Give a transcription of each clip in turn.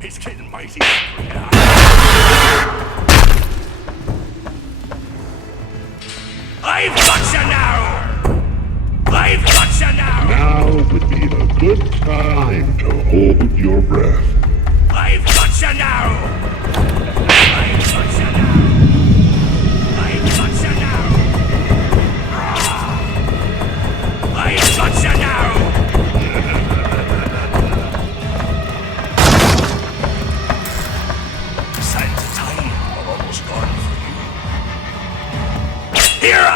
It's getting mighty hungry now. I've got you now! I've got you now! Now would be a good time to hold your breath. I've got you now! I've got you now! I've got you now! I've got you now! Signs of time are almost gone for you. Here I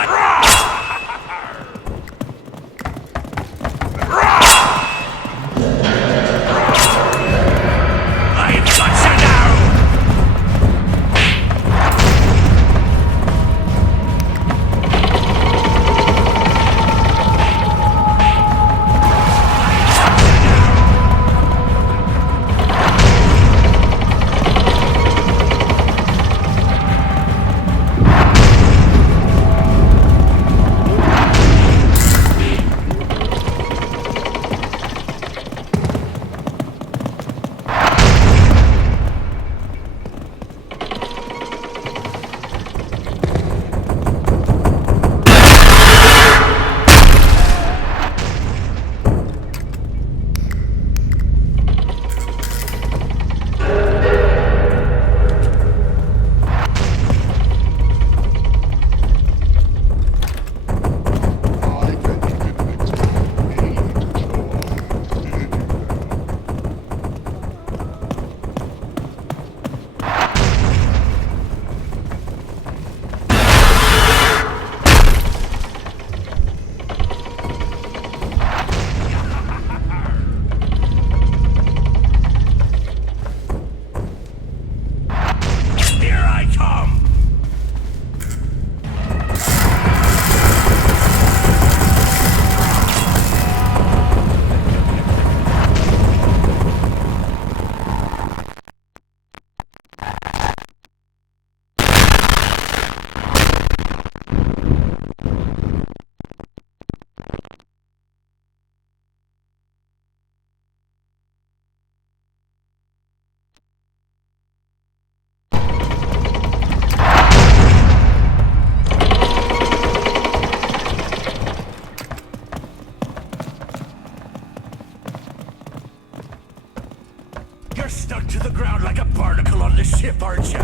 stuck to the ground like a barnacle on the ship, aren't you?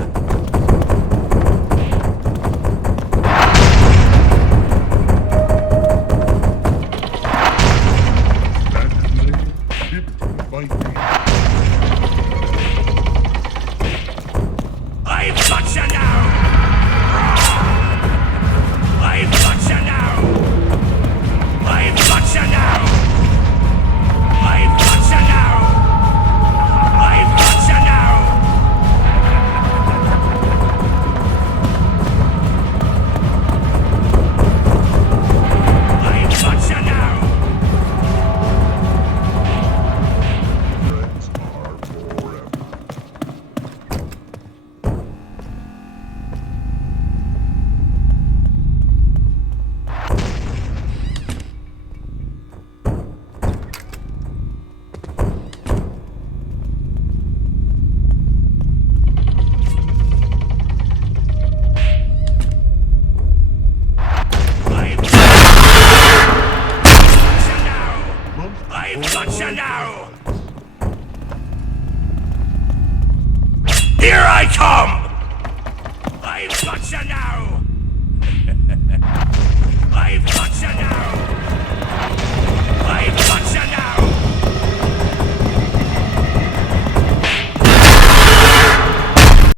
I've got you now! I've got you now! I've got you now! I've got you now! I've got you now! I've got you now! Friends are forever. I've got you now! Here I come! I've got you now! I've got you now!